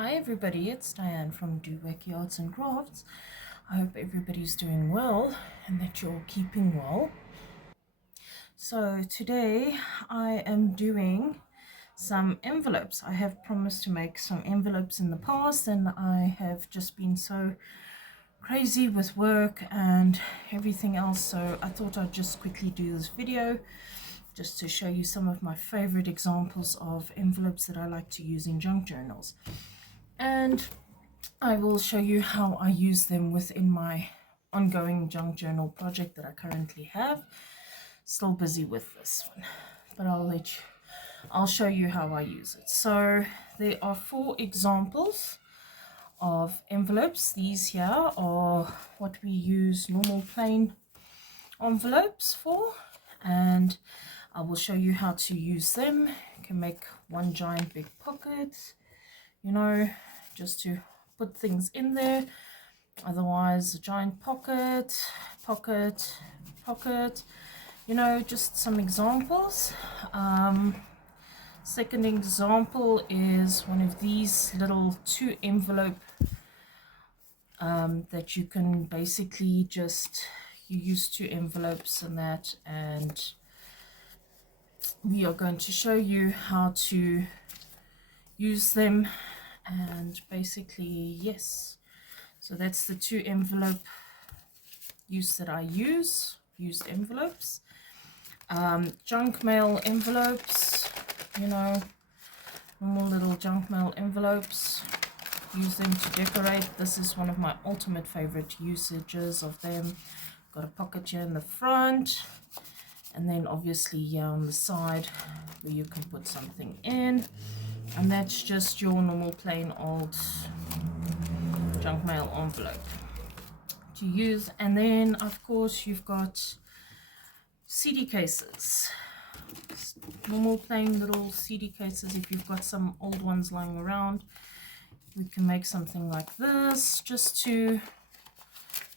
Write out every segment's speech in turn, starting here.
Hi everybody, it's Diane from Do Wacky Arts and Crafts. I hope everybody's doing well and that you're keeping well. So today I am doing some envelopes. I have promised to make some envelopes in the past, and I have just been so crazy with work and everything else, so I thought I'd just quickly do this video just to show you some of my favorite examples of envelopes that I like to use in junk journals. And I will show you how I use them within my ongoing junk journal project that I currently have. Still busy with this one, but I'll show you how I use it. So there are 4 examples of envelopes. These here are what we use normal plain envelopes for, and I will show you how to use them. You can make one giant big pocket, you know, just to put things in there. Otherwise, a giant pocket, pocket, you know, just some examples. Second example is one of these little 2 envelope that you can basically just, you use 2 envelopes and that, and we are going to show you how to use them. And basically, yes, so that's the 2 envelope use that I used envelopes. Junk mail envelopes, you know, normal little junk mail envelopes, use them to decorate. This is one of my ultimate favorite usages of them. Got a pocket here in the front, and then obviously here on the side where you can put something in, and that's just your normal plain old junk mail envelope to use. And then of course you've got CD cases, normal plain little CD cases. If you've got some old ones lying around, we can make something like this just to,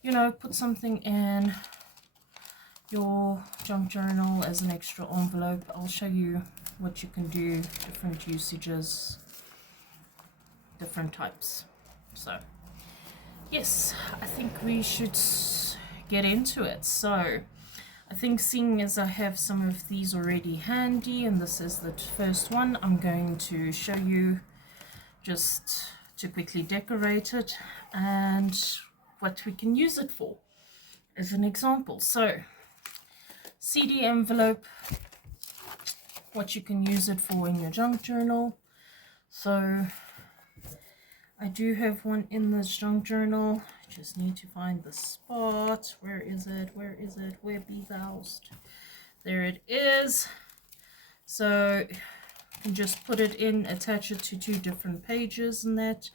you know, put something in your junk journal as an extra envelope. I'll show you what you can do, different usages, different types. So yes, I think we should get into it. So I think, seeing as I have some of these already handy, and this is the first one, I'm going to show you just to quickly decorate it and what we can use it for as an example. So CD envelope, what you can use it for in your junk journal. So I do have one in this junk journal. I just need to find the spot. Where is it? Where is it? Where be thou? There it is. So you can just put it in, attach it to 2 different pages in that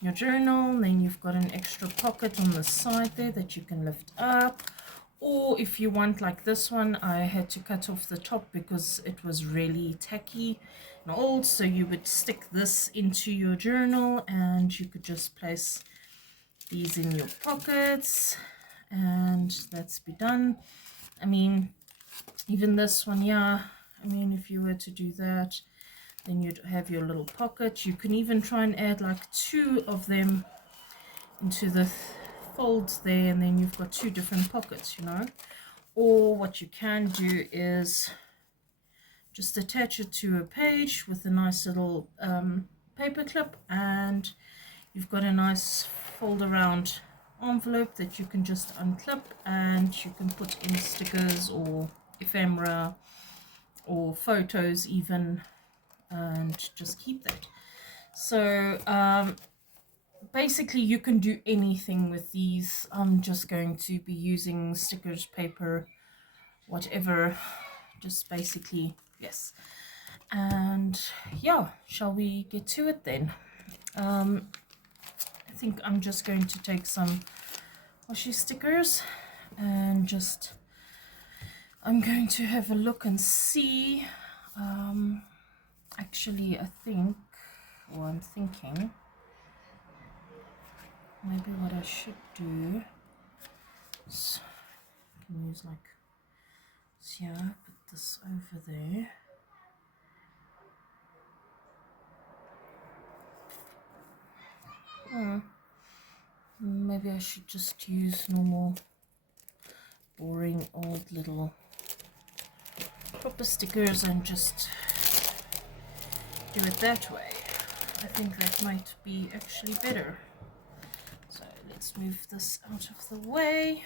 your journal, and then you've got an extra pocket on the side there that you can lift up. Or if you want, like this one, I had to cut off the top because it was really tacky and old, so you would stick this into your journal and you could just place these in your pockets and that's be done. I mean, even this one, yeah, I mean, if you were to do that, then you'd have your little pocket. You can even try and add like 2 of them into the folds there, and then you've got 2 different pockets, you know. Or what you can do is just attach it to a page with a nice little paper clip, and you've got a nice fold around envelope that you can just unclip, and you can put in stickers or ephemera or photos even, and just keep that. So basically you can do anything with these. I'm just going to be using stickers, paper, whatever, just basically, yes. And yeah, shall we get to it then? I think I'm just going to take some washi stickers and just, I'm going to have a look and see. Actually, I think, or I'm thinking, maybe what I should do is, I can use like, so yeah, put this over there. maybe I should just use normal boring old little proper stickers and just do it that way. I think that might be actually better. So let's move this out of the way.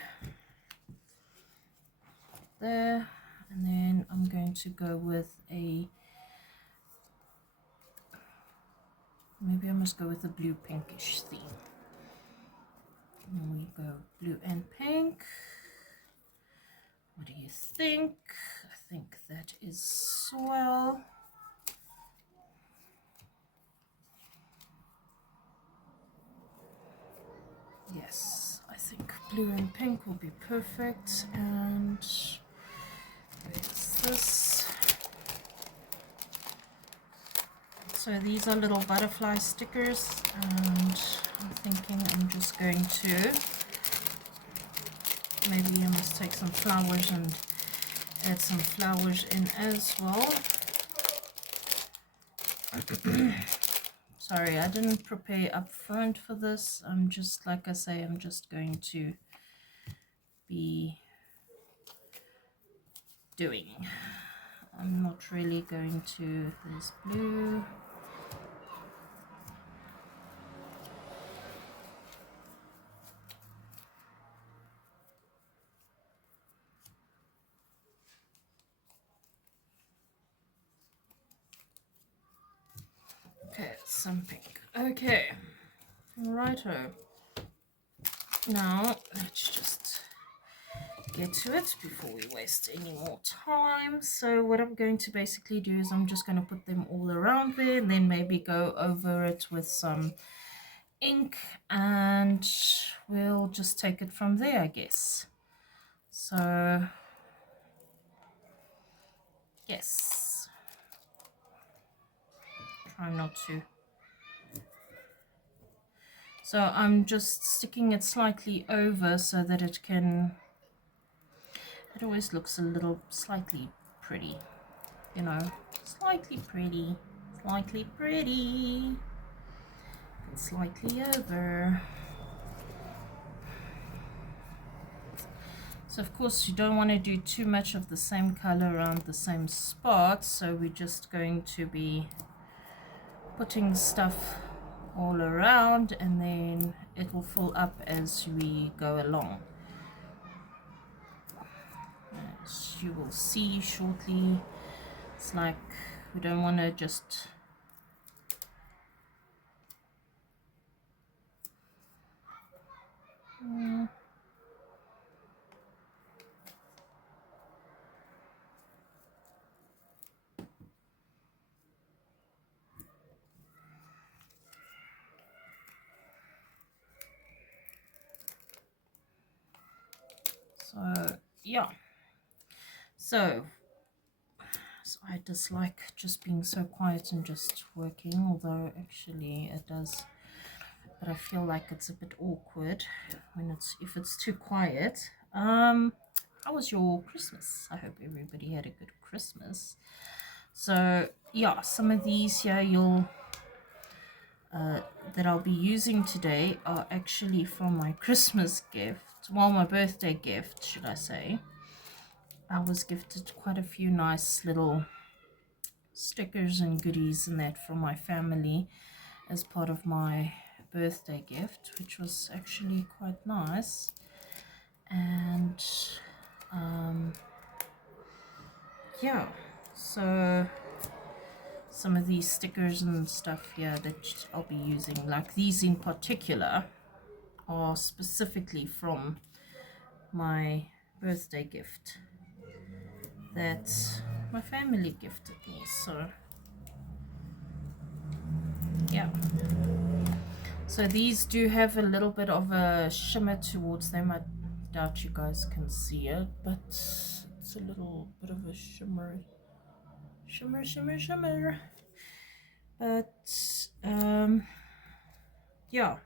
There. And then I'm going to go with maybe I must go with a blue pinkish theme. And then we go blue and pink. What do you think? I think that is swell. Yes, I think blue and pink will be perfect. And where's this? So these are little butterfly stickers, and I'm thinking I'm just going to, maybe I must take some flowers and add some flowers in as well. Sorry, I didn't prepare up front for this. I'm just, like I say, I'm just going to be doing. I'm not really going to, there's blue. Okay, some pink. Okay, righto. Now, let's just get to it before we waste any more time. So what I'm going to basically do is I'm just going to put them all around there and then maybe go over it with some ink, and we'll just take it from there, I guess. So yes, try not to. So I'm just sticking it slightly over so that it always looks a little slightly pretty, you know, slightly pretty, and slightly over. So of course you don't want to do too much of the same color around the same spot, so we're just going to be putting stuff all around, and then it will fill up as we go along, as you will see shortly. It's like we don't want to just so yeah. So I dislike just being so quiet and just working, although actually it does, but I feel like it's a bit awkward when if it's too quiet. How was your Christmas? I hope everybody had a good Christmas. So yeah, some of these here that I'll be using today are actually from my Christmas gift, well, my birthday gift, should I say. I was gifted quite a few nice little stickers and goodies and that from my family as part of my birthday gift, which was actually quite nice. And yeah, so some of these stickers and stuff here that I'll be using, like these in particular, are specifically from my birthday gift that my family gifted me. So yeah, so these do have a little bit of a shimmer towards them. I doubt you guys can see it, but it's a little bit of a shimmer. But yeah,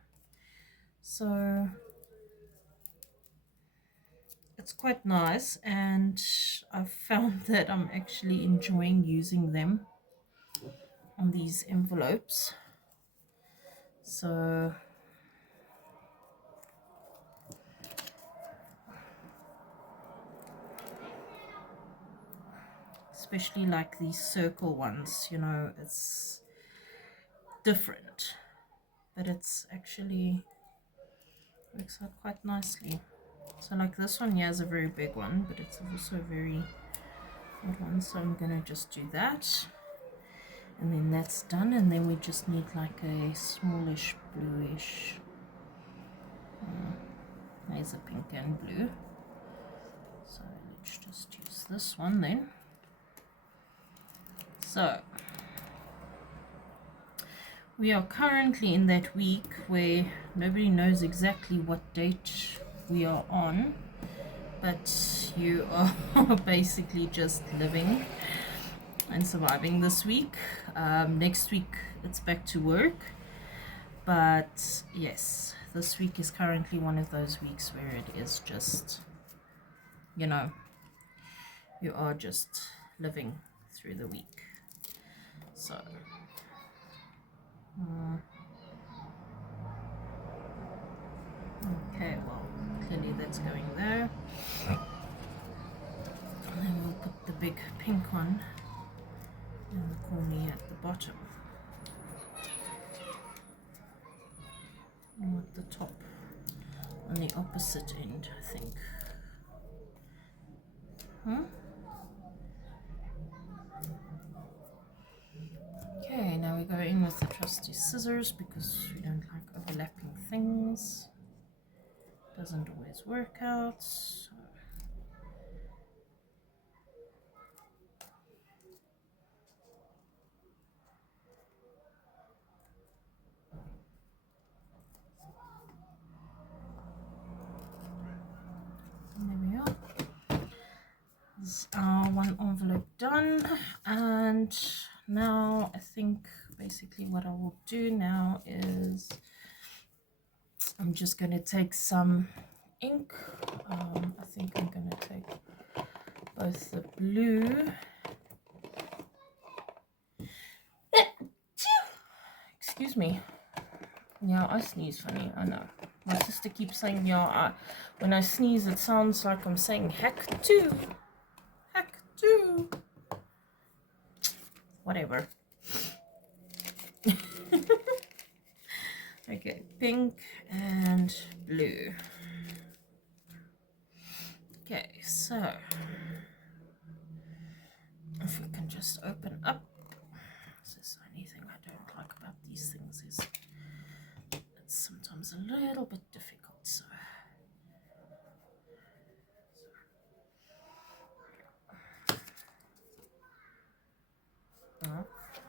so it's quite nice, and I've found that I'm actually enjoying using them on these envelopes. So especially like these circle ones, you know, it's different, but it's actually works out quite nicely. So like this one here is a very big one, but it's also a very odd one, so I'm gonna just do that, and then that's done, and then we just need like a smallish bluish, there's a pink and blue, so let's just use this one then. So we are currently in that week where nobody knows exactly what date we are on, but you are basically just living and surviving this week. Next week it's back to work, but yes, this week is currently one of those weeks where it is just, you know, you are just living through the week. So okay, well, clearly that's going there. And then we'll put the big pink one in the corner at the bottom. Or at the top, on the opposite end, I think. Okay, now we go in with the trusty scissors because we don't like overlapping things. Doesn't always work out. So. And there we are. This is our one envelope done, and now I think basically what I will do now is I'm just going to take some ink. I think I'm going to take both the blue, excuse me, yeah, I sneeze funny, I know. My sister keeps saying, yeah, when I sneeze it sounds like I'm saying heck too, heck too, whatever. Okay, pink and blue. Okay, so if we can just open up. Is this anything I don't like about these things is it's sometimes a little bit difficult, so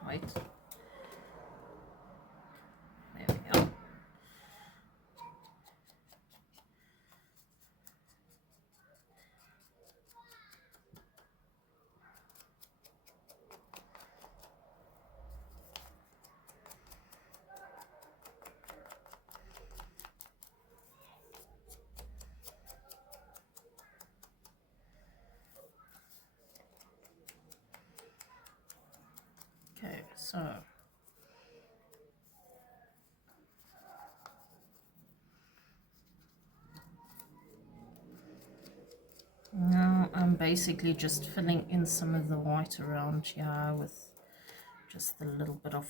wait. There we go. Okay, so now I'm basically just filling in some of the white around here with just a little bit of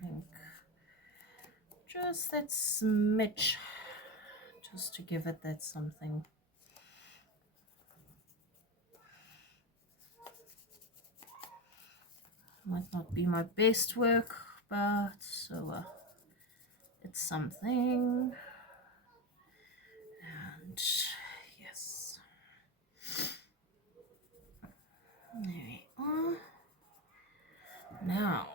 ink, just that smidge, just to give it that something. Might not be my best work, but so it's something. And yes, there we are. Now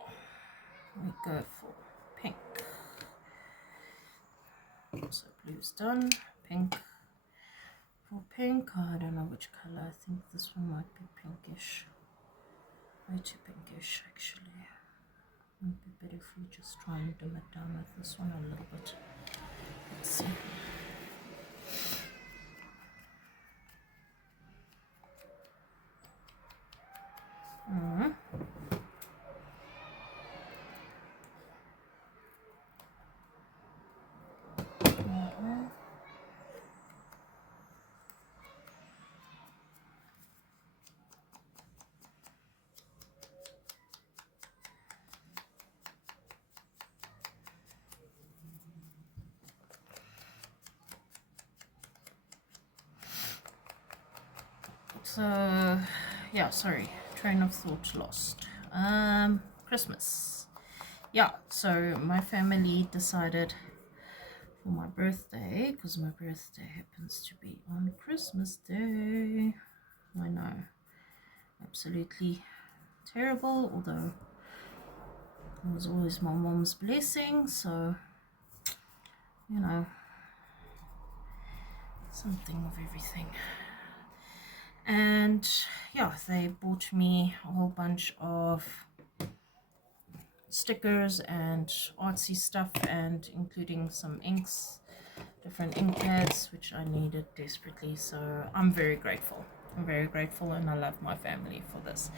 we go for pink. So blue's done, pink. For pink, I don't know which color. I think this one might be pinkish. Way too pinkish, actually. It would be better if we just try and dim it down with this one a little bit. Let's see. So yeah, sorry, train of thought lost. Christmas. Yeah, so my family decided for my birthday, because my birthday happens to be on Christmas Day. I know, absolutely terrible, although it was always my mom's blessing, so you know, something of everything. And yeah, they bought me a whole bunch of stickers and artsy stuff, and including some inks, different ink pads, which I needed desperately. So I'm very grateful. I'm very grateful, and I love my family for this.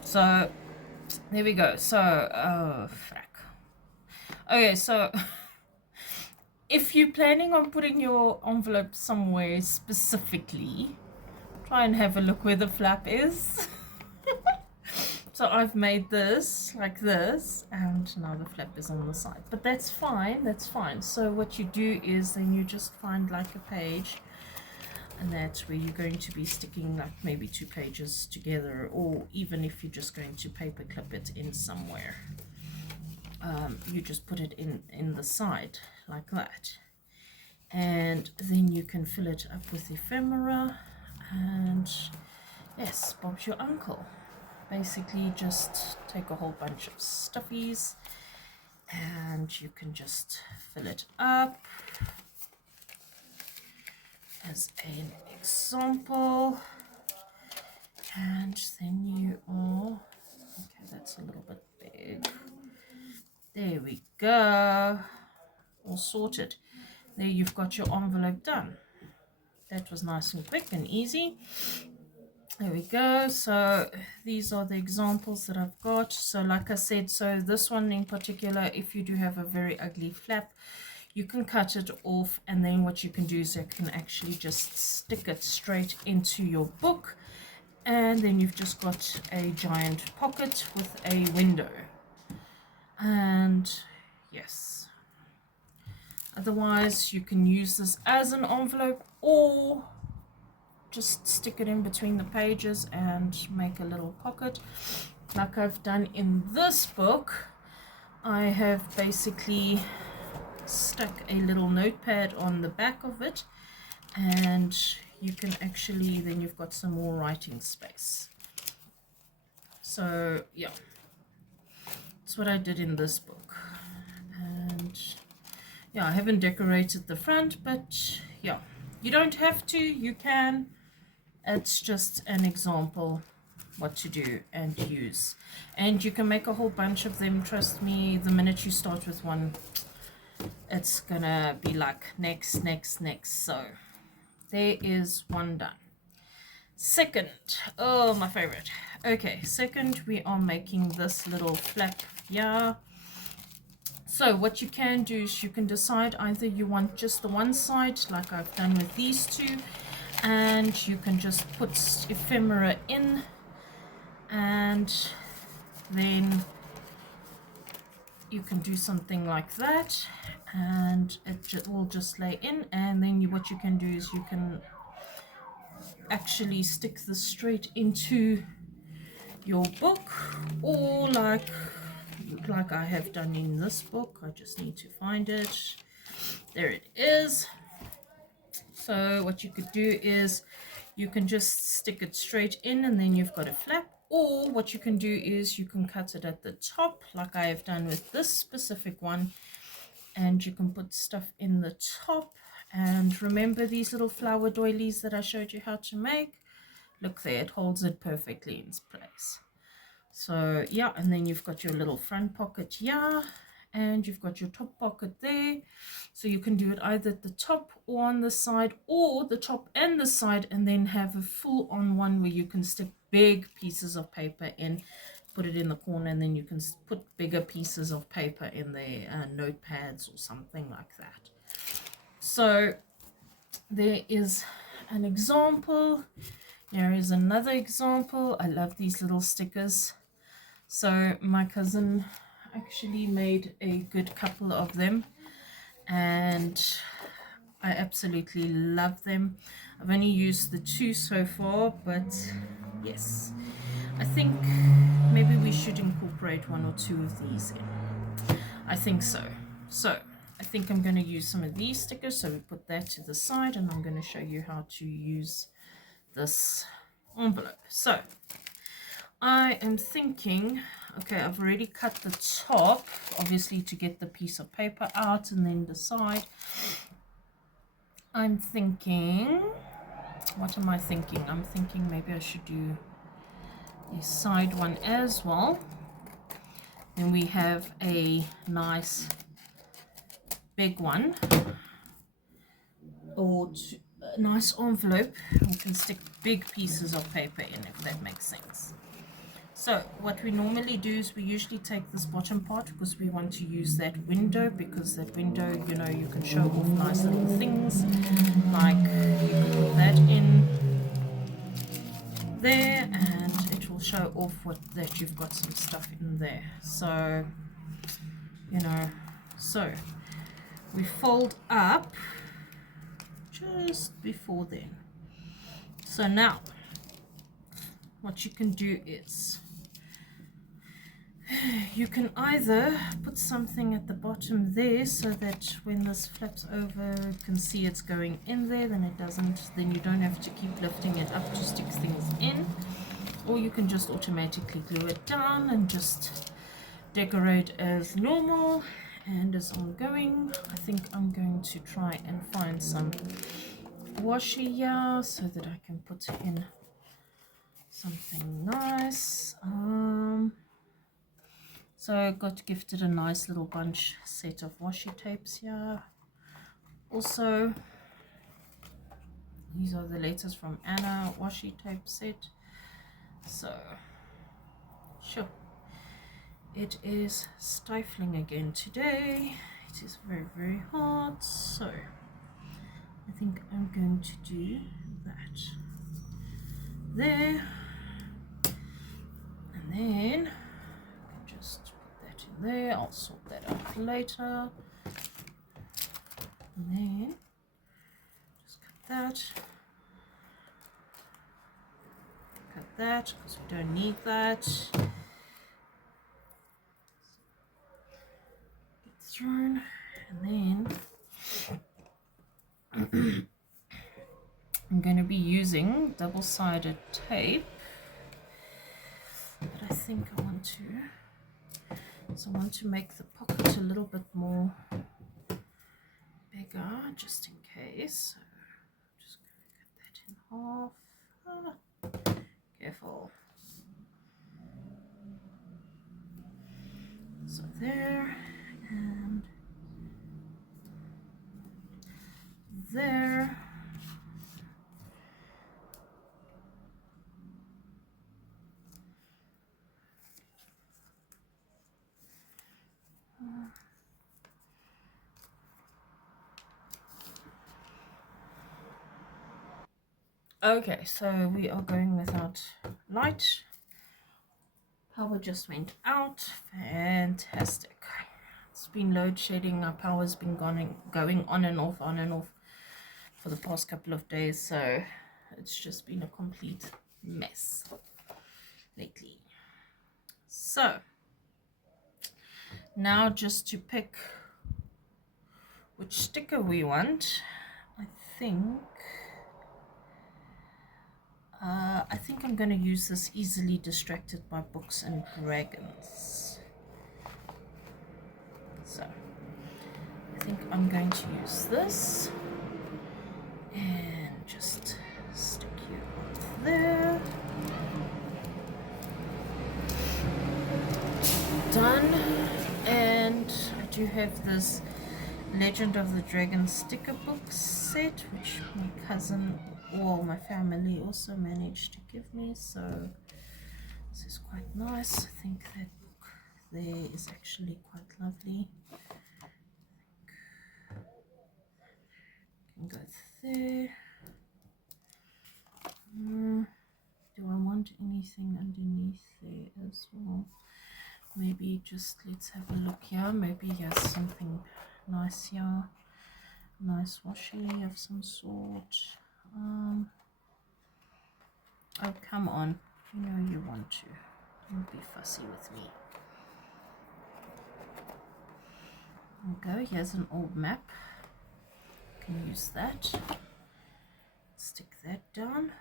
So there we go. So oh fuck. Okay, so if you're planning on putting your envelope somewhere specifically, try and have a look where the flap is. So I've made this like this, and now the flap is on the side, but that's fine, that's fine. So what you do is then you just find like a page, and that's where you're going to be sticking like maybe 2 pages together, or even if you're just going to paper clip it in somewhere, you just put it in the side like that, and then you can fill it up with ephemera, and yes, Bob's your uncle. Basically just take a whole bunch of stuffies and you can just fill it up. As an example, and then you are, okay, that's a little bit big, there we go, all sorted. There you've got your envelope done. That was nice and quick and easy. There we go. So these are the examples that I've got. So like I said, so this one in particular, if you do have a very ugly flap, you can cut it off, and then what you can do is you can actually just stick it straight into your book, and then you've just got a giant pocket with a window. And yes, otherwise you can use this as an envelope, or just stick it in between the pages and make a little pocket like I've done in this book. I have basically stuck a little notepad on the back of it, and you can actually, then you've got some more writing space. So yeah, that's what I did in this book. And yeah, I haven't decorated the front, but yeah, you don't have to, you can. It's just an example what to do and use, and you can make a whole bunch of them. Trust me, the minute you start with one, it's gonna be like next, next, next. So there is one done. Second, oh, my favorite. Okay, second we are making this little flap here. So what you can do is you can decide either you want just the one side like I've done with these two, and you can just put ephemera in, and then you can do something like that, and it will just lay in. And then what you can do is you can actually stick this straight into your book, or like I have done in this book. I just need to find it. There it is. So what you could do is you can just stick it straight in, and then you've got a flap. Or what you can do is you can cut it at the top like I have done with this specific one, and you can put stuff in the top. And remember these little flower doilies that I showed you how to make? Look there, it holds it perfectly in place. So yeah, and then you've got your little front pocket here, and you've got your top pocket there. So you can do it either at the top or on the side, or the top and the side, and then have a full on one where you can stick big pieces of paper in, put it in the corner, and then you can put bigger pieces of paper in there, notepads or something like that. So there is an example. Here is another example. I love these little stickers. So my cousin actually made a good couple of them, and I absolutely love them. I've only used the 2 so far, but yes, I think maybe we should incorporate 1 or 2 of these in. I think so. So I think I'm going to use some of these stickers, so we put that to the side, and I'm going to show you how to use this envelope. So I am thinking, okay, I've already cut the top, obviously to get the piece of paper out, and then the side. I'm thinking, what am I thinking? I'm thinking maybe I should do the side one as well. Then we have a nice big one, or a nice envelope. We can stick big pieces of paper in, if that makes sense. So what we normally do is we usually take this bottom part, because we want to use that window, because that window, you know, you can show off nice little things, like you can put that in there and it will show off that you've got some stuff in there. So, you know, so we fold up just before then. So now what you can do is you can either put something at the bottom there, so that when this flips over you can see it's going in there, then it doesn't, then you don't have to keep lifting it up to stick things in, or you can just automatically glue it down and just decorate as normal and as ongoing. I think I'm going to try and find some washi here so that I can put in something nice. So I got gifted a nice little bunch set of washi tapes here. Also, these are the latest from Anna washi tape set. So, sure. It is stifling again today. It is very, very hot. So, I think I'm going to do that there. And then just put that in there. I'll sort that out later. And then just cut that because we don't need that. Get thrown, and then I'm going to be using double-sided tape, but I think I want to make the pocket a little bit more bigger, just in case. So I'm just going to cut that in half. Careful. So there, and there. Okay, so we are going without light. Power just went out. Fantastic. It's been load shedding. Our power's been going on and off for the past couple of days, so it's just been a complete mess lately. So now just to pick which sticker we want, I think I'm going to use this Easily Distracted by Books and Dragons. So I think I'm going to use this and just stick you up there. Done. And I do have this Legend of the Dragon sticker book set, which my cousin, well, my family also managed to give me, so this is quite nice. I think that book there is actually quite lovely. Can go there. Do I want anything underneath there as well? Maybe just let's have a look here. Maybe here's something nice here. nice washi of some sort. Oh, come on. You know you want to. Don't be fussy with me. There we go. Here's an old map. You can use that. Stick that down.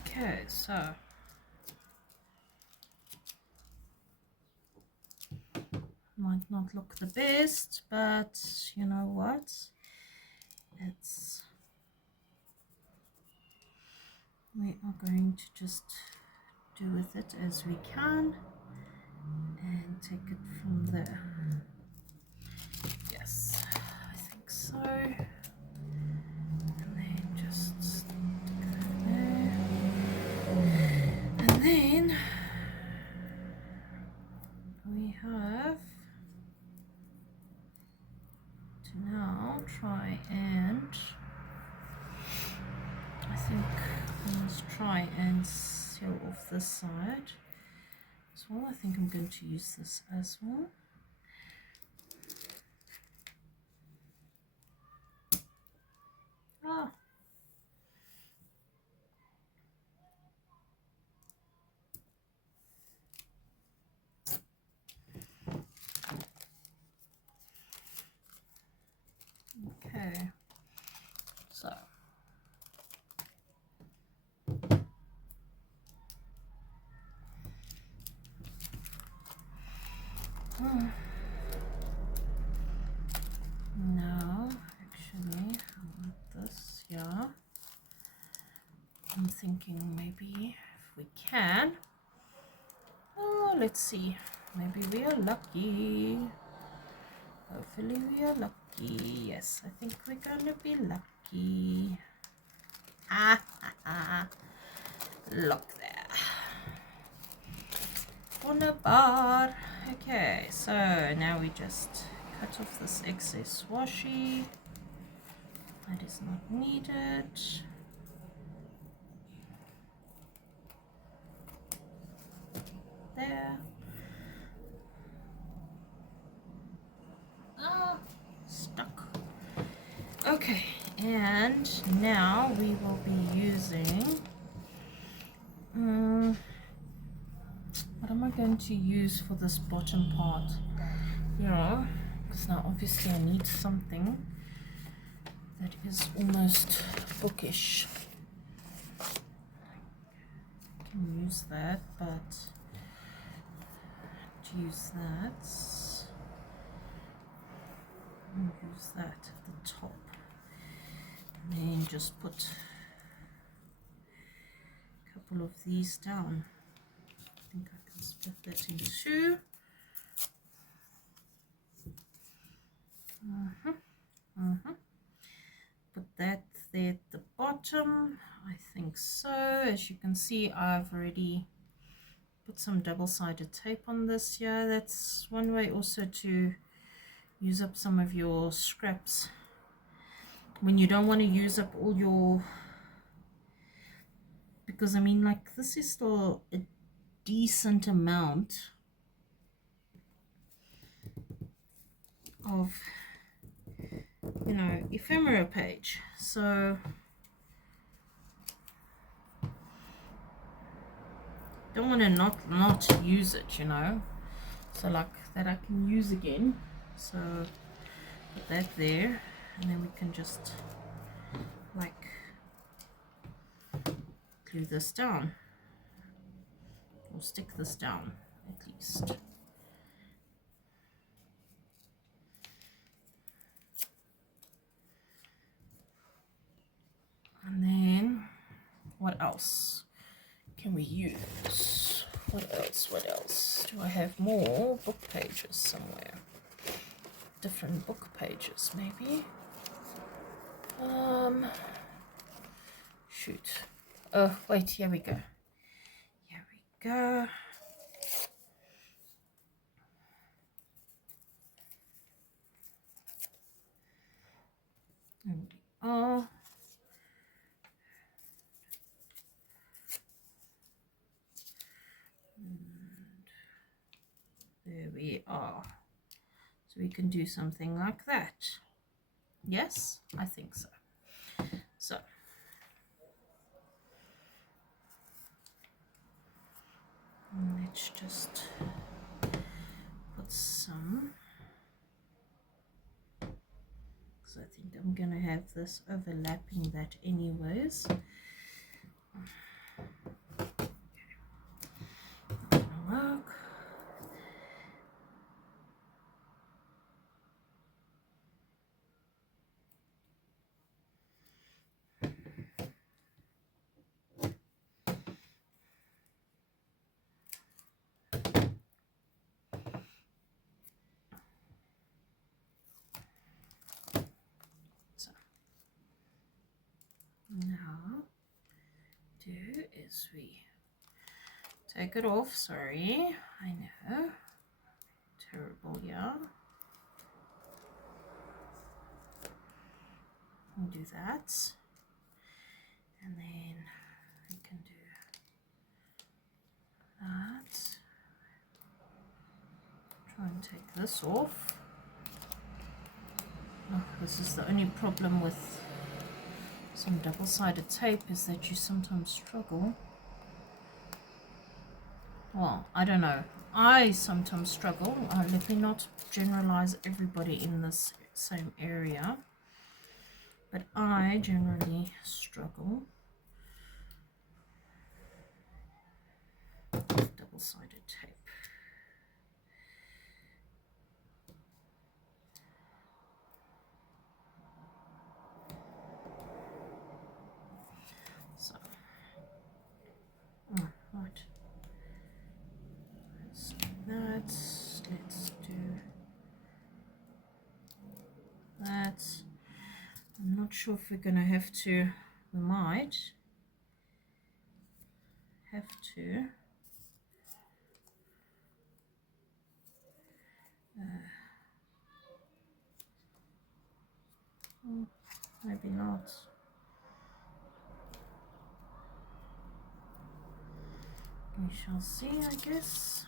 Okay, so might not look the best, but you know what? We are going to just do with it as we can and take it from there. Yes, I think so. And then just stick that there. And then we have to now try and, I think we must try and seal off this side as well. I think I'm going to use this as well. Ah. Okay, so now actually I want this, yeah. I'm thinking maybe if we can, oh, let's see, maybe we are lucky. Hopefully we are lucky. Yes, I think we're gonna be lucky. Look there. On a bar. Okay, so now we just cut off this excess washi. That is not needed. There. Ah, stuck. Okay, and now we will be using what am I going to use for this bottom part? Yeah, because now obviously I need something that is almost bookish. I can use that, but to use that, I'll use that at the top. And then just put a couple of these down. I think I can split that in two. Put that there at the bottom. I think so. As you can see, I've already put some double-sided tape on this here. That's one way also to use up some of your scraps when you don't want to use up all your, because I mean, like, this is still a decent amount of, you know, ephemera page, so don't want to not use it, you know, so like that I can use again. So put that there, and then we can just like glue this down or stick this down at least. And then what else can we use? What else? Do I have more book pages somewhere? Different book pages maybe. Shoot. Oh, wait, here we go. Here we go. There we are. There we are. So we can do something like that. Yes, I think so. So let's just put some, because I think I'm going to have this overlapping that anyways. Work. So now do is we take it off. Sorry, I know, terrible. Yeah, we'll do that, and then we can do that. Try and take this off. Oh, this is the only problem with some double-sided tape, is that you sometimes struggle. Well, I don't know. I sometimes struggle. Let me not generalize everybody in this same area, but I generally struggle. Double-sided tape. So, right. Let's do that. Let's do that. I'm not sure if we're going to have to. We might have to. Maybe not. We shall see, I guess.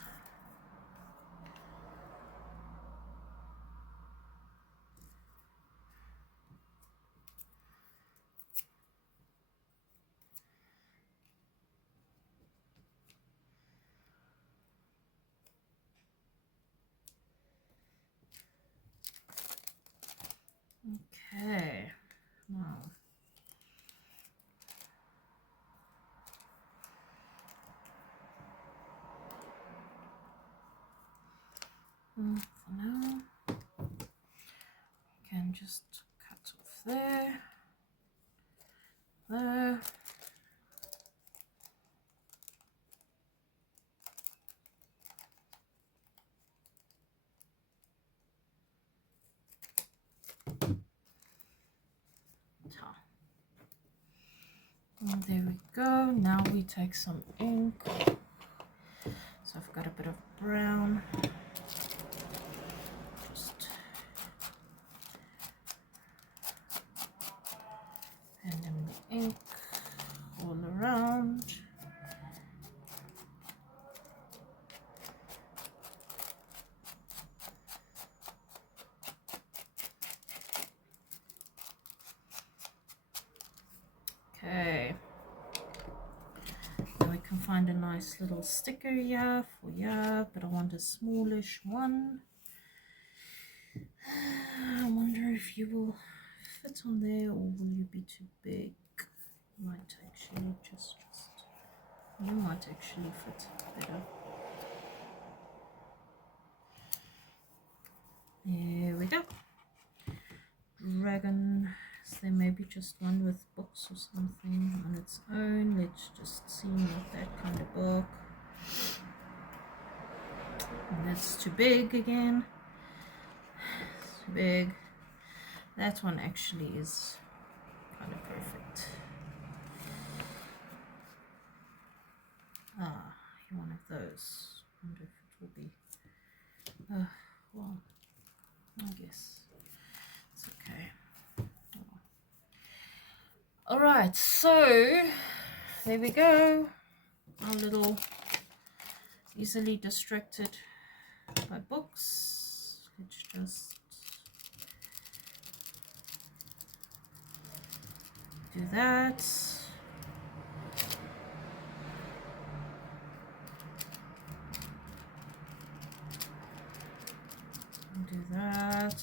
Okay, now for now, we can just cut off there, there. And there we go. Now we take some ink. So I've got a bit of brown. Just and then the ink all around. Okay. Now we can find a nice little sticker here for yeah, but I want a smallish one. I wonder if you will fit on there, or will you be too big? Might actually just you might actually fit better. There we go. Dragon. Is there maybe just one with books or something on its own? Let's just see with that kind of book. And that's too big again. It's too big. That one actually is kind of perfect. One of those. I wonder if it will be. Well, I guess it's okay. All right, so there we go. Our little easily distracted by books. Let's just do that. Do that.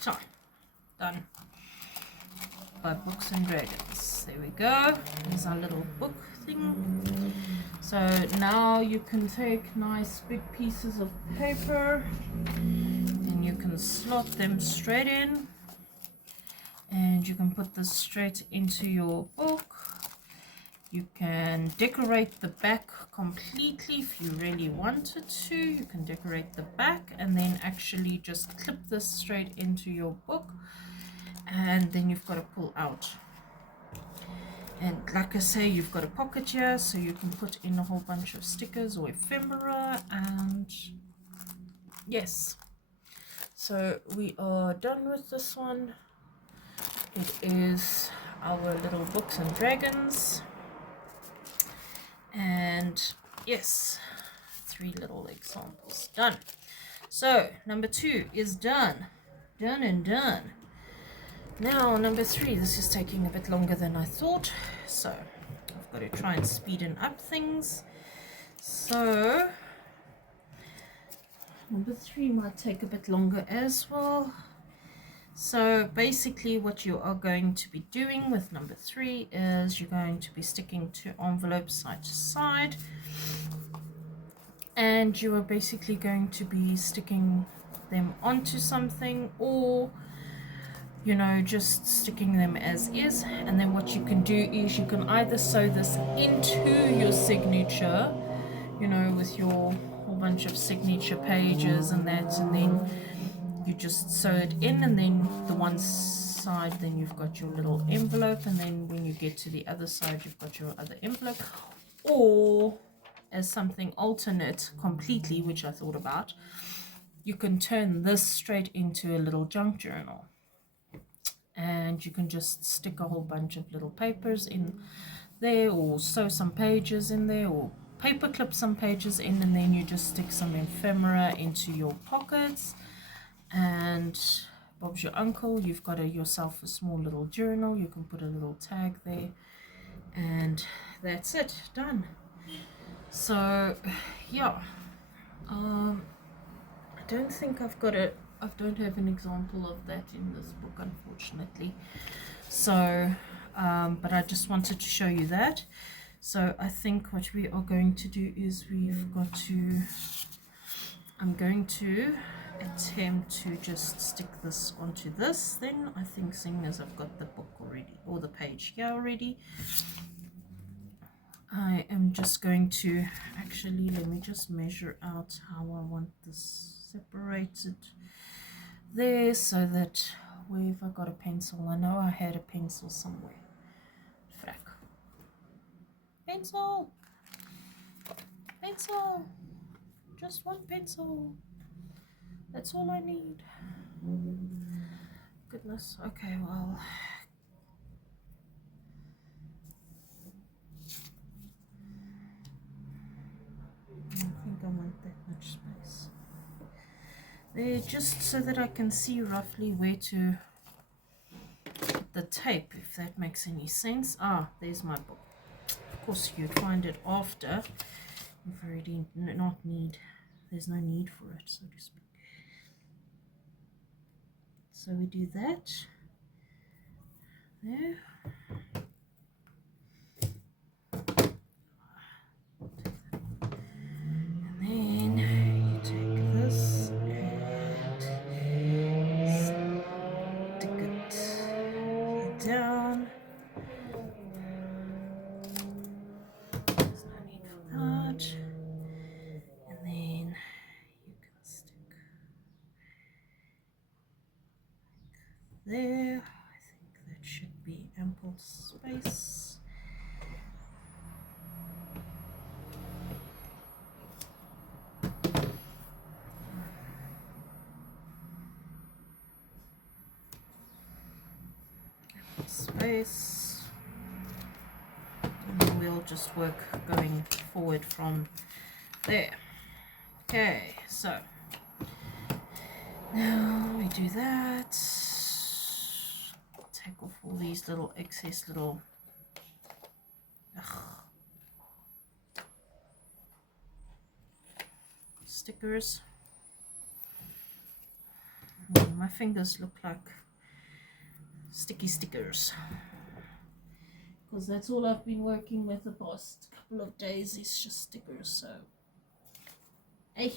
So, done. By Books and Dragons. There we go. Here's our little book thing. So now you can take nice big pieces of paper and you can slot them straight in. And you can put this straight into your book. You can decorate the back completely if you really wanted to. You can decorate the back and then actually just clip this straight into your book. And then you've got to pull out. And like I say, you've got a pocket here, so you can put in a whole bunch of stickers or ephemera. And yes, so we are done with this one. It is our little Books and Dragons. And yes, 3 little examples done. So number 2 is done. Done and done. Now number 3, this is taking a bit longer than I thought. So I've got to try and speeden up things. So number 3 might take a bit longer as well. So basically what you are going to be doing with number 3 is you're going to be sticking 2 envelopes side to side, and you are basically going to be sticking them onto something, or you know, just sticking them as is. And then what you can do is you can either sew this into your signature, you know, with your whole bunch of signature pages and that, and then you just sew it in, and then the one side, then you've got your little envelope, and then when you get to the other side, you've got your other envelope. Or as something alternate completely, which I thought about, you can turn this straight into a little junk journal, and you can just stick a whole bunch of little papers in there, or sew some pages in there, or paper clip some pages in, and then you just stick some ephemera into your pockets. And Bob's your uncle, you've got yourself a small little journal. You can put a little tag there, and that's it, done. So yeah, I don't think I don't have an example of that in this book, unfortunately. So but I just wanted to show you that. So I think what we are going to do is I'm going to attempt to just stick this onto this. Then I think, seeing as I've got the book already, or the page here already, I am just going to actually, let me just measure out how I want this separated there, so that, where have I got a pencil? I know I had a pencil somewhere. Frack. Pencil! Pencil! Just one pencil. That's all I need. Goodness. Okay, well. I think I want that much space. There, just so that I can see roughly where to put the tape, if that makes any sense. Ah, there's my book. Of course, you'd find it after. You've already there's no need for it, so to speak. So we do that there. And then you take this and stick it down. space. Space, and then we'll just work going forward from there. Okay, so now we do that. Take off all these little excess little stickers. My fingers look like sticky stickers because that's all I've been working with the past couple of days is just stickers. So hey,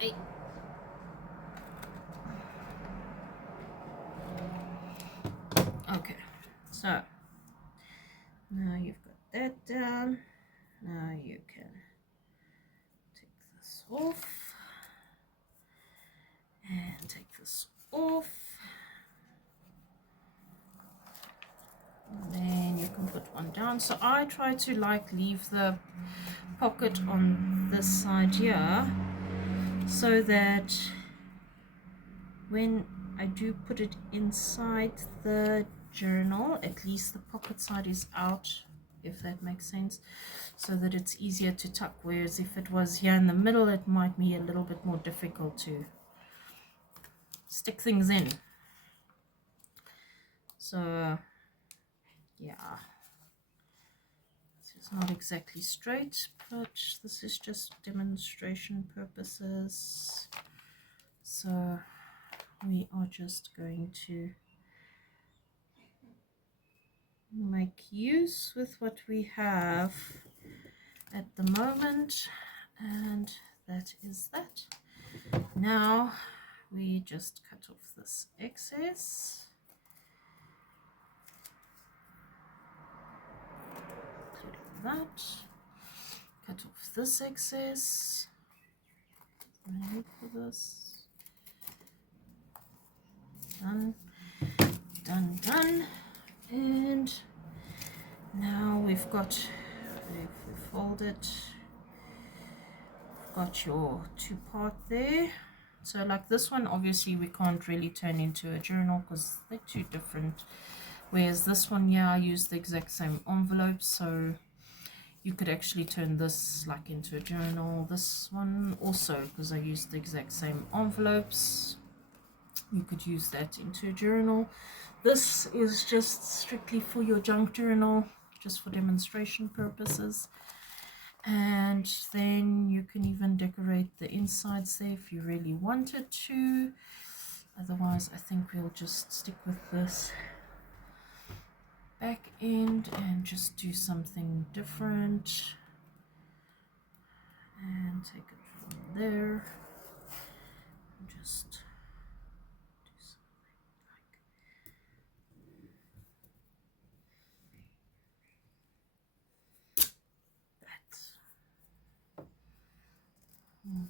hey. Okay, so now you've got that down. Now you can take this off and take this off, and then you can put one down. So I try to like leave the pocket on this side here so that when I do put it inside the journal, at least the pocket side is out, if that makes sense, so that it's easier to tuck, whereas if it was here in the middle it might be a little bit more difficult to stick things in. So yeah, this is not exactly straight, but this is just demonstration purposes. So we are just going to make use with what we have at the moment, and that is that. Now we just cut off this excess, including that, cut off this excess, no need for this, done, done, done. And now we've got, if we fold it, we've got your two part there. So like this one, obviously we can't really turn into a journal because they're two different, whereas this one, yeah, I use the exact same envelope, so you could actually turn this like into a journal. This one also, because I use the exact same envelopes, you could use that into a journal. This is just strictly for your junk journal, just for demonstration purposes. And then you can even decorate the insides there if you really wanted to. Otherwise, I think we'll just stick with this back end and just do something different. And take it from there. And just do something like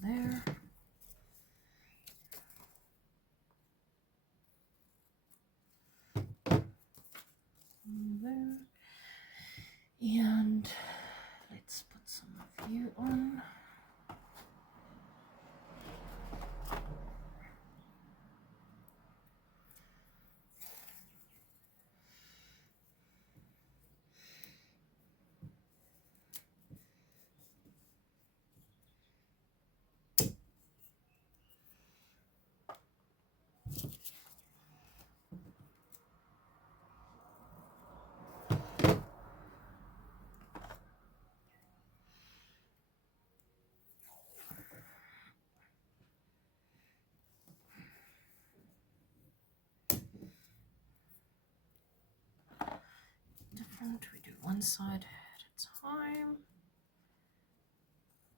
there, there, and let's put some of you on. We do one side at a time.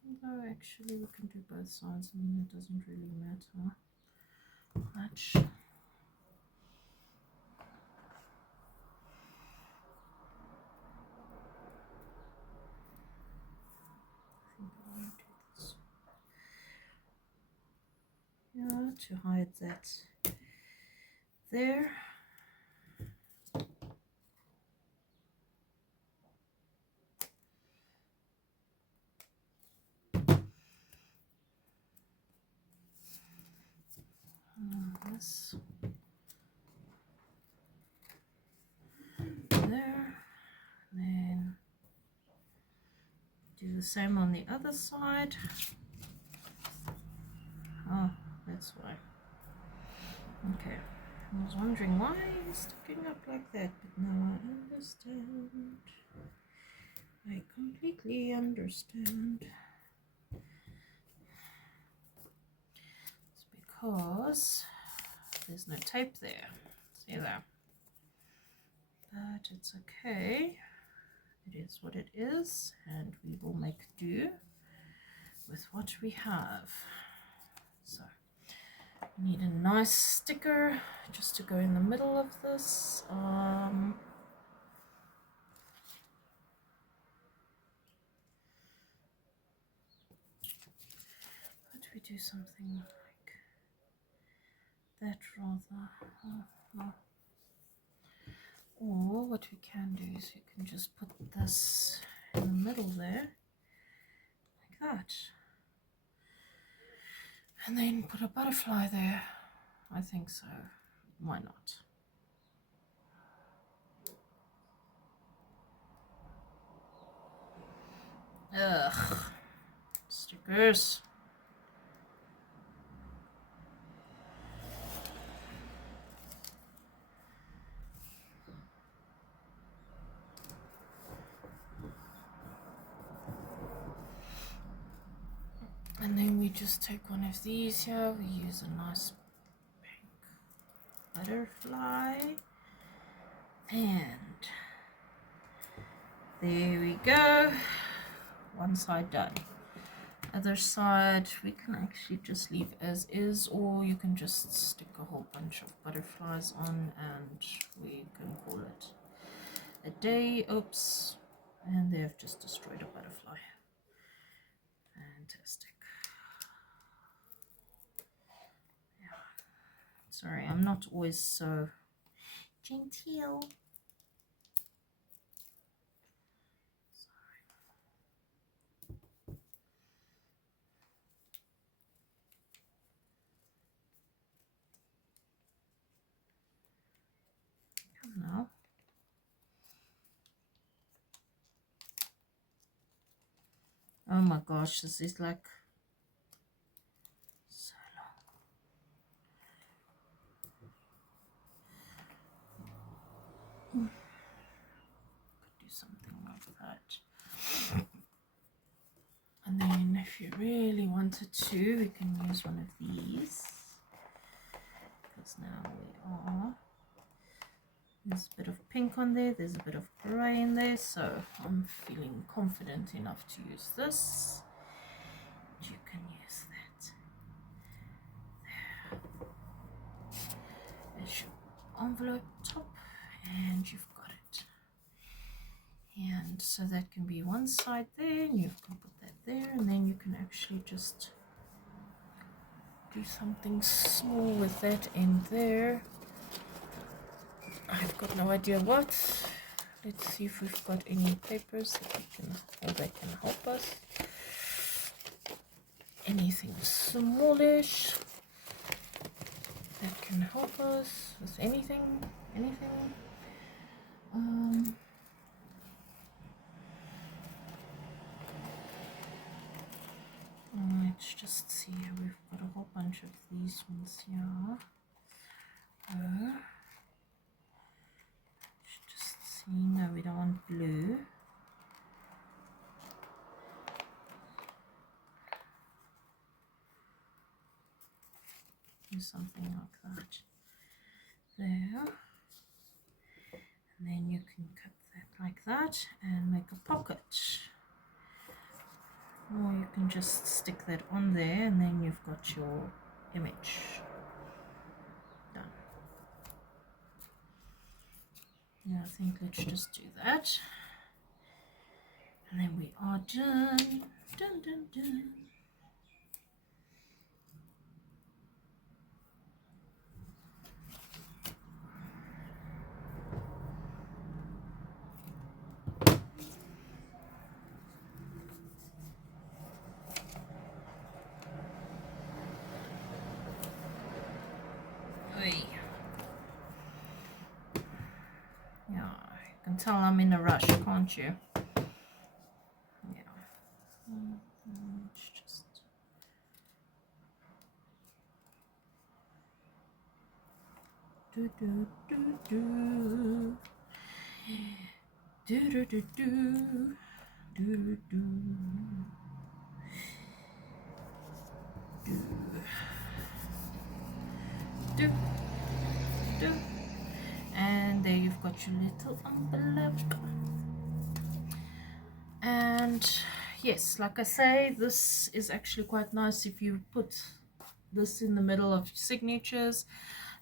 Although actually we can do both sides, and it doesn't really matter much. I think I want to do this. to hide that there. This there, then do the same on the other side. Oh, that's why. Okay, I was wondering why it's sticking up like that, but now I understand. I completely understand. It's because there's no tape there. See there? But it's okay. It is what it is, and we will make do with what we have. So we need a nice sticker just to go in the middle of this. But we do something like that rather. Or what we can do is you can just put this in the middle there, like that. And then put a butterfly there. I think so. Why not? Ugh. Stickers. And then we just take one of these here. We use a nice pink butterfly. And there we go. One side done. Other side we can actually just leave as is, or you can just stick a whole bunch of butterflies on and we can call it a day. Oops, and they've just destroyed a butterfly. Fantastic. Yeah. Sorry, I'm not always so genteel. Now. Oh my gosh, this is like so long. Could do something like that. And then if you really wanted to, we can use one of these. Because now we are. There's a bit of pink on there, there's a bit of grey in there, so I'm feeling confident enough to use this. You can use that there. There's your envelope top, and you've got it. And so that can be one side there, and you can put that there, and then you can actually just do something small with that in there. I've got no idea what. Let's see if we've got any papers that we can, or that can help us. Anything smallish that can help us with anything. Let's just see. We've got a whole bunch of these ones here. Just see. No, we don't want blue. Do something like that there, and then you can cut that like that and make a pocket, or you can just stick that on there and then you've got your image done. Yeah, I think let's just do that, and then we are done. Dun, dun, dun. tell I'm in a rush, can't you? Yeah. It's just... do do do do do do do do do do do do. And there you've got your little envelope. And yes, like I say, this is actually quite nice if you put this in the middle of signatures.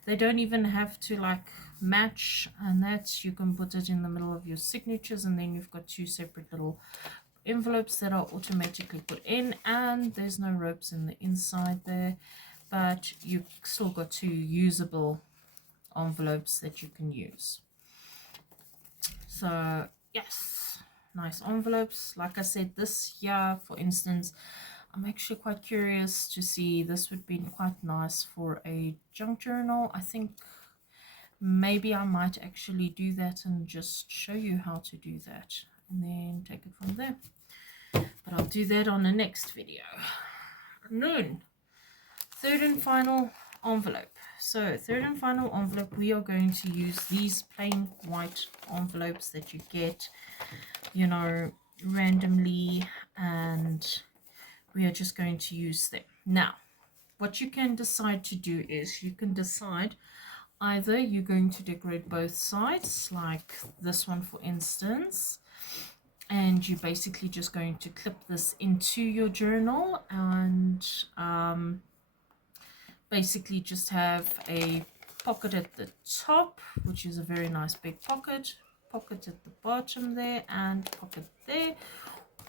They don't even have to like match, and that you can put it in the middle of your signatures, and then you've got two separate little envelopes that are automatically put in, and there's no ropes in the inside there, but you've still got two usable envelopes that you can use. So yes, nice envelopes. Like I said, this year, for instance, I'm actually quite curious to see, this would be quite nice for a junk journal. I think maybe I might actually do that and just show you how to do that and then take it from there. But I'll do that on the next video. Noon. Third and final envelope. So third and final envelope, we are going to use these plain white envelopes that you get, you know, randomly, and we are just going to use them. Now, what you can decide to do is you can decide either you're going to decorate both sides, like this one for instance, and you're basically just going to clip this into your journal and basically just have a pocket at the top, which is a very nice big pocket at the bottom there, and pocket there.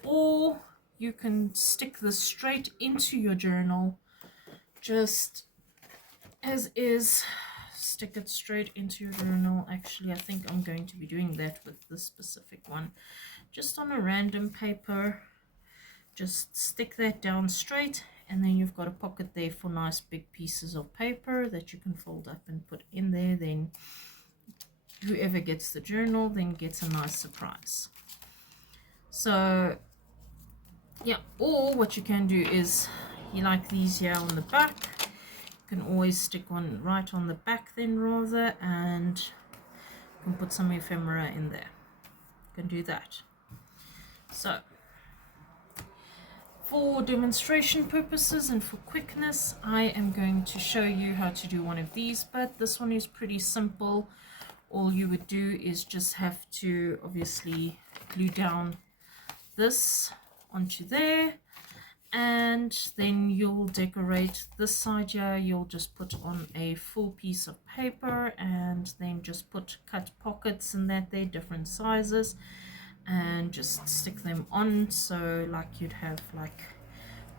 Or you can stick this straight into your journal, just as is. Stick it straight into your journal. Actually, I think I'm going to be doing that with this specific one, just on a random paper. Just stick that down straight, and then you've got a pocket there for nice big pieces of paper that you can fold up and put in there. Then whoever gets the journal then gets a nice surprise. So yeah, or what you can do is, you like these here on the back, you can always stick one right on the back then rather, and you can put some ephemera in there. You can do that. So for demonstration purposes and for quickness, I am going to show you how to do one of these, but this one is pretty simple. All you would do is just have to obviously glue down this onto there, and then you'll decorate this side here. You'll just put on a full piece of paper and then just cut pockets in that, they're different sizes, and just stick them on. So like you'd have like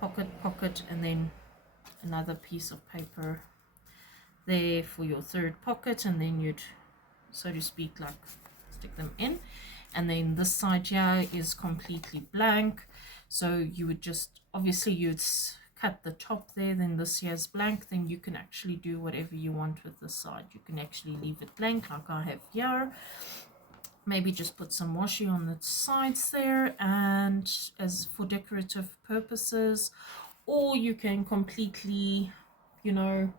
pocket, and then another piece of paper there for your third pocket, and then you'd, so to speak, like stick them in. And then this side here is completely blank, so you would just, obviously you'd cut the top there, then this here is blank. Then you can actually do whatever you want with this side. You can actually leave it blank like I have here, maybe just put some washi on the sides there, and as for decorative purposes, or you can completely, you know,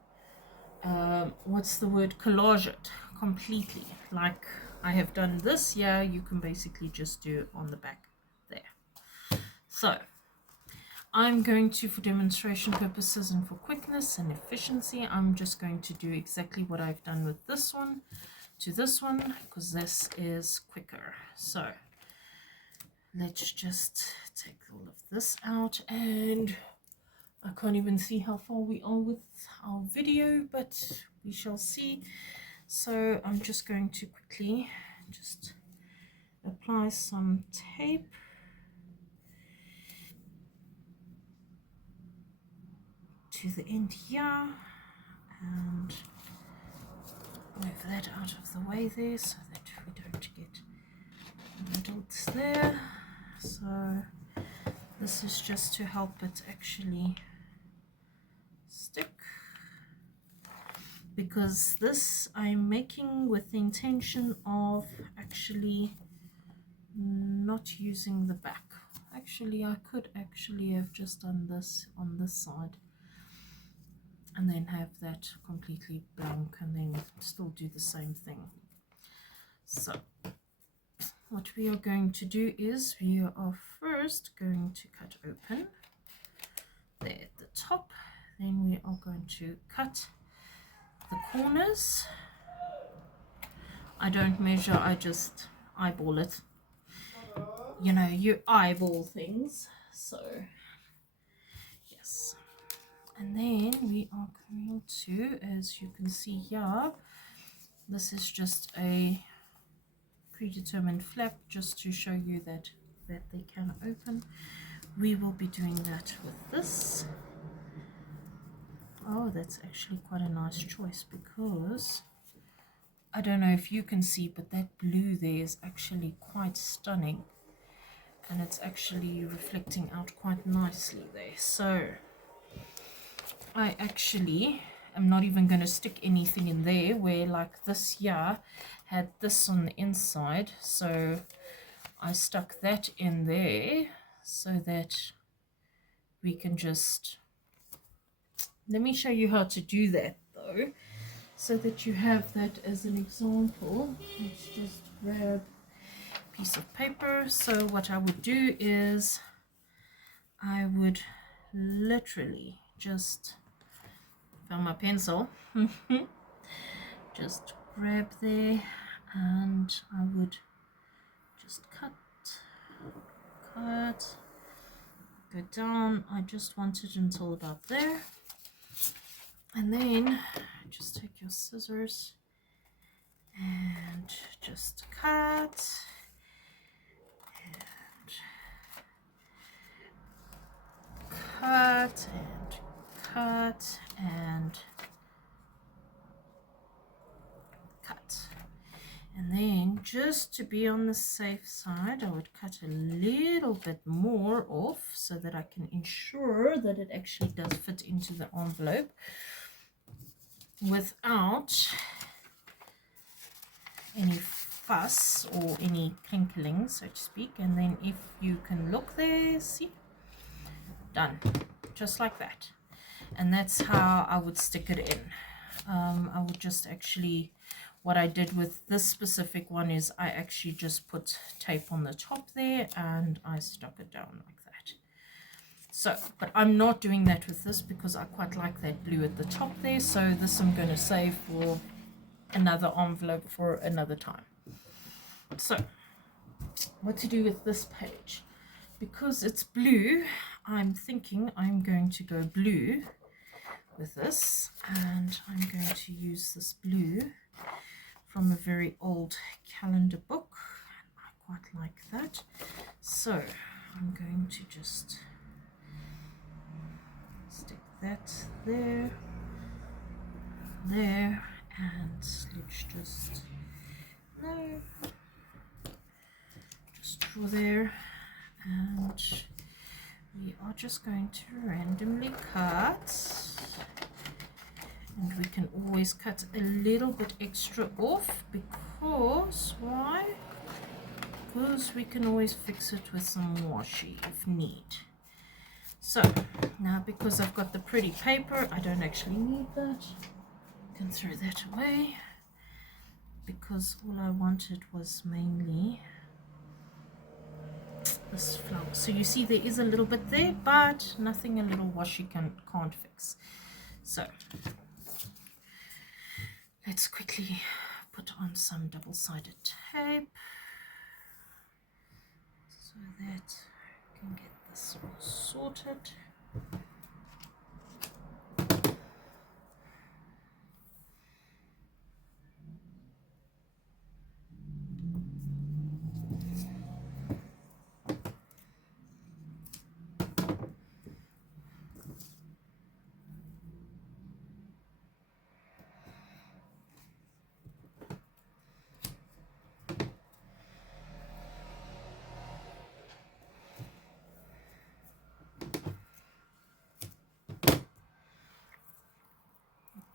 what's the word, collage it completely like I have done this. Yeah, you can basically just do it on the back there. So I'm going to, for demonstration purposes and for quickness and efficiency, I'm just going to do exactly what I've done with this one to this one, because this is quicker. So let's just take all of this out, and I can't even see how far we are with our video, but we shall see. So I'm just going to quickly just apply some tape to the end here and move that out of the way there so that we don't get dots there. So this is just to help it actually stick, because this I'm making with the intention of actually not using the back. Actually, I could actually have just done this on this side and then have that completely blank and then still do the same thing. So what we are going to do is we are first going to cut open there at the top, then we are going to cut the corners. I don't measure, I just eyeball it. You know, you eyeball things. So yes, and then we are going to, as you can see here, this is just a predetermined flap just to show you that they can open. We will be doing that with this. Oh, that's actually quite a nice choice, because I don't know if you can see, but that blue there is actually quite stunning, and it's actually reflecting out quite nicely there. So I actually am not even going to stick anything in there, where like this here had this on the inside, so I stuck that in there so that we can just, let me show you how to do that though, so that you have that as an example. Let's just grab a piece of paper. So what I would do is I would literally just found my pencil just grab there, and I would just cut, go down. I just want it until about there, and then just take your scissors and just cut and cut and cut and cut. And then, just to be on the safe side, I would cut a little bit more off so that I can ensure that it actually does fit into the envelope without any fuss or any crinkling, so to speak. And then if you can look there, see, done, just like that. And that's how I would stick it in. I would just actually, what I did with this specific one is I actually just put tape on the top there and I stuck it down like that. So, but I'm not doing that with this because I quite like that blue at the top there. So this I'm going to save for another envelope for another time. So what to do with this page? Because it's blue, I'm thinking I'm going to go blue with this, and I'm going to use this blue from a very old calendar book. I quite like that. So I'm going to just stick that there, there, and let's just, no, just draw there, and we are just going to randomly cut, and we can always cut a little bit extra off, because why? Because we can always fix it with some washi if need. So now, because I've got the pretty paper, I don't actually need that. I can throw that away, because all I wanted was mainly this flower. So you see there is a little bit there, but nothing a little washi can't fix. So let's quickly put on some double-sided tape so that I can get this all sorted.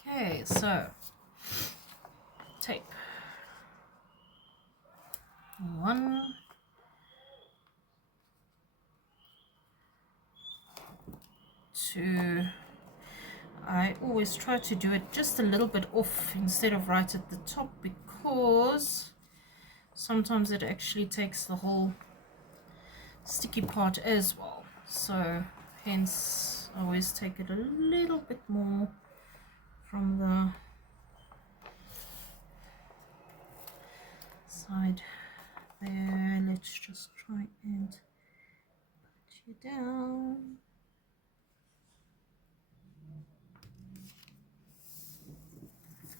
Okay, so tape. 1, 2. I always try to do it just a little bit off instead of right at the top, because sometimes it actually takes the whole sticky part as well. So hence I always take it a little bit more from the side there. Let's just try and put you down.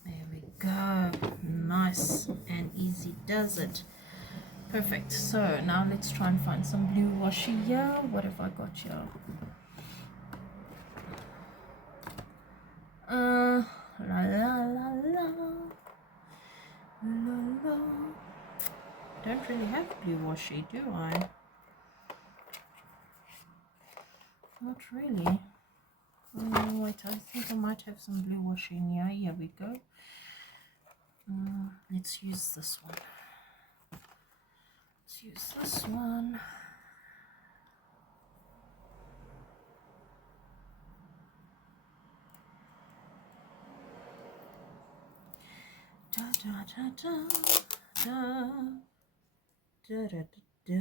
There we go. Nice and easy does it. Perfect. So now let's try and find some blue washi here. What have I got here? La la la la. La la. Don't really have blue washi, do I? Not really. Oh, wait, I think I might have some blue washi in here. Here we go. Let's use this one. Let's use this one. Da da da da da da da da da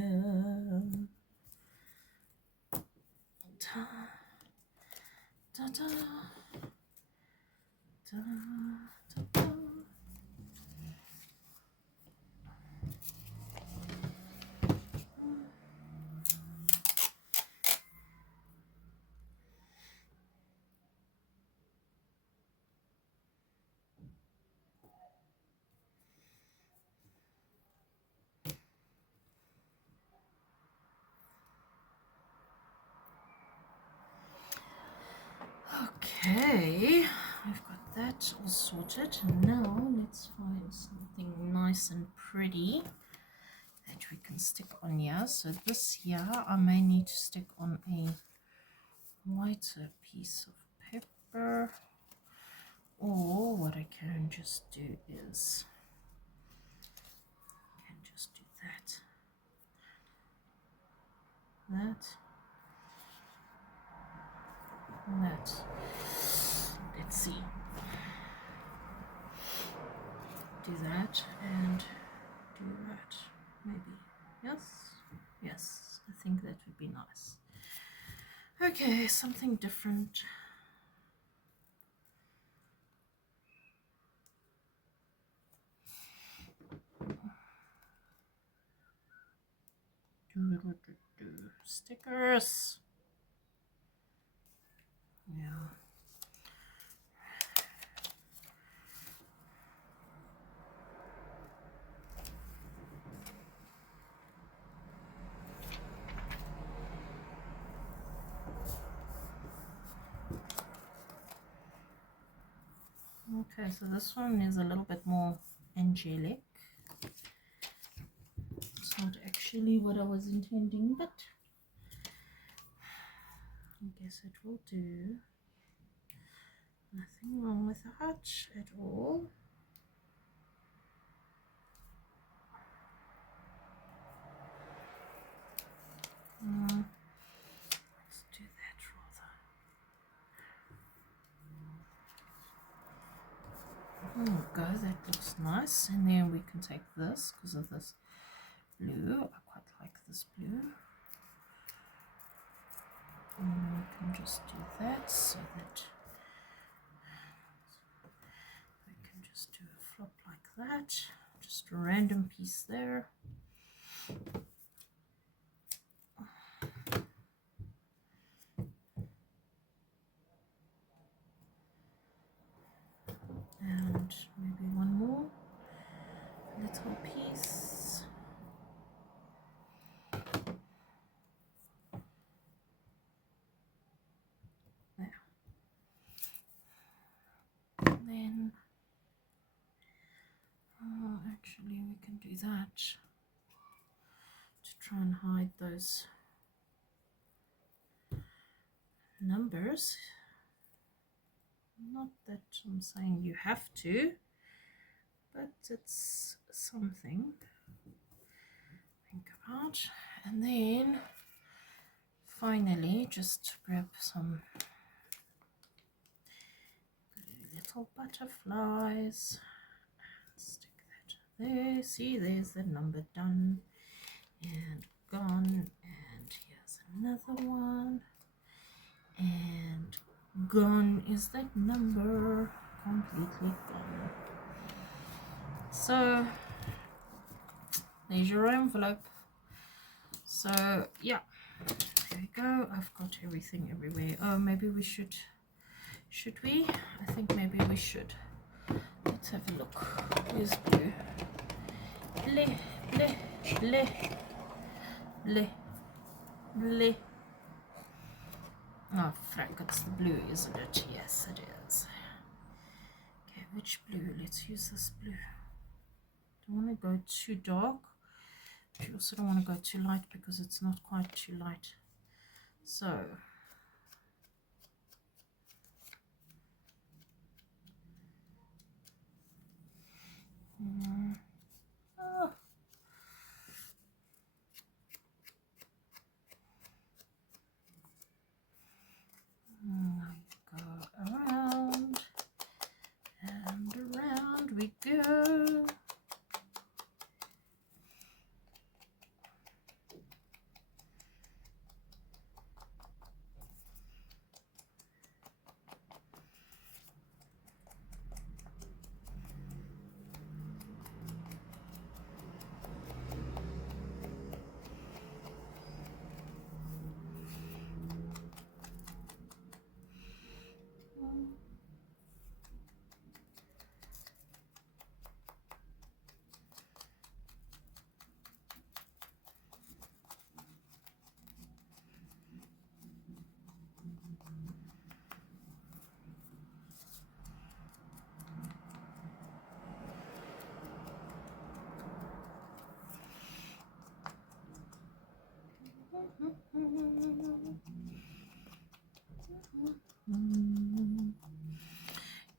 da da da da da. Okay, we've got that all sorted. Now let's find something nice and pretty that we can stick on here. So this here I may need to stick on a whiter piece of paper, or what I can just do is I can just do that. Let's see, do that and do that, maybe. Yes, I think that would be nice. Okay, something different. Stickers. Yeah. Okay, so this one is a little bit more angelic. It's not actually what I was intending, but I guess it will do. Nothing wrong with that at all. Let's do that rather. There we go, that looks nice. And then we can take this, because of this blue. I quite like this blue. And we can just do that so that we can just do a flop like that. Just a random piece there. And maybe one more little piece. There. And then actually we can do that to try and hide those numbers. Not that I'm saying you have to, but it's something to think about. And then finally, just grab some little butterflies and stick that there. See, there's the number done and gone, and here's another one, and gone is that number, completely gone. So there's your envelope. So yeah, there we go. I've got everything everywhere. Oh, maybe we should we? I think maybe we should. Let's have a look. Where's blue? Bleh, bleh, bleh, bleh, bleh. Oh, frack, it's the blue, isn't it? Yes, it is. Okay, which blue? Let's use this blue. Don't want to go too dark, but you also don't want to go too light because it's not quite too light. So oh. Go around and around we go.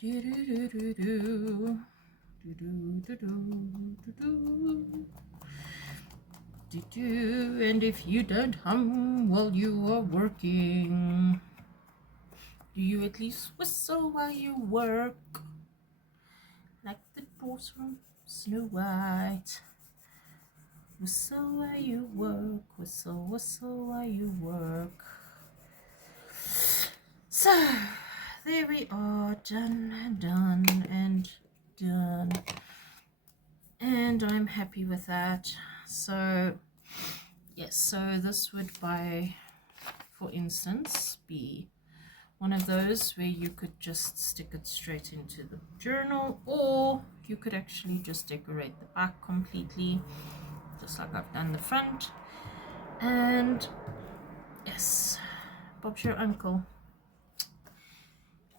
Do do do do do. Do do do do do do. And if you don't hum while you are working, do you at least whistle while you work? Like the dwarfs from Snow White. Whistle while you work, whistle, whistle while you work. So, there we are, done and done and done. And I'm happy with that. So, yes, so this would, for instance, be one of those where you could just stick it straight into the journal, or you could actually just decorate the back completely, just like I've done the front. And yes, Bob's your uncle.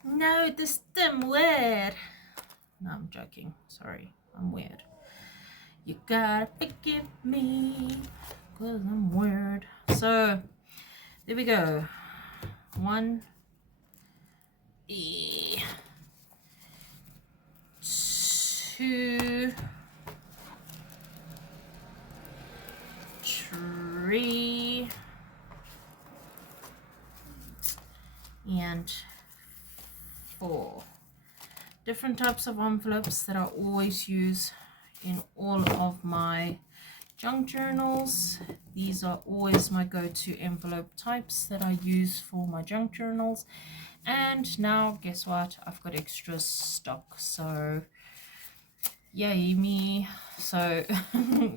No, this damn weird. No, I'm joking. Sorry, I'm weird. You gotta forgive me, cause I'm weird. So, there we go. 1, 2, 3, and 4. Different types of envelopes that I always use in all of my junk journals. These are always my go-to envelope types that I use for my junk journals. And now, guess what? I've got extra stock, so yay me. So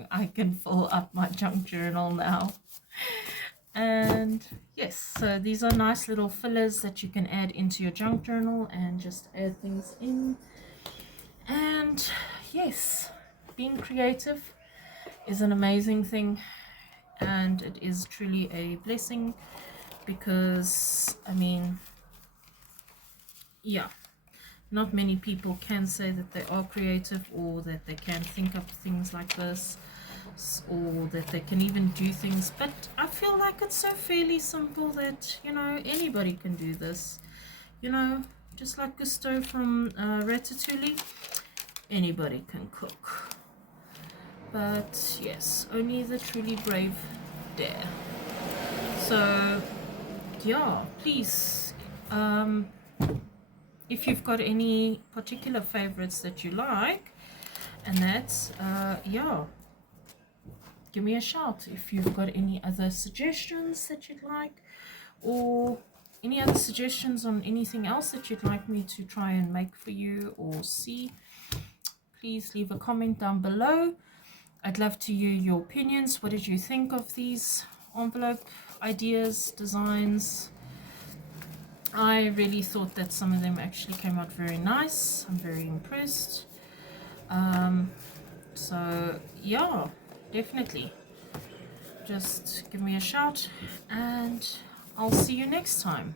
I can fill up my junk journal now. And yes, so these are nice little fillers that you can add into your junk journal and just add things in. And yes, being creative is an amazing thing, and it is truly a blessing, because I mean, yeah, not many people can say that they are creative, or that they can think up things like this, or that they can even do things. But I feel like it's so fairly simple that, you know, anybody can do this, you know, just like Gusto from Ratatouille. anybody can cook. But yes, only the truly brave dare. So yeah, please, if you've got any particular favorites that you like, and that's yeah, give me a shout if you've got any other suggestions that you'd like, or any other suggestions on anything else that you'd like me to try and make for you or see. Please leave a comment down below. I'd love to hear your opinions. What did you think of these envelope ideas, designs? I really thought that some of them actually came out very nice. I'm very impressed. So yeah, definitely just give me a shout and I'll see you next time.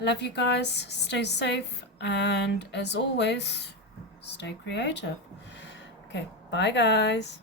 I love you guys. Stay safe, and as always, stay creative. Okay, bye guys.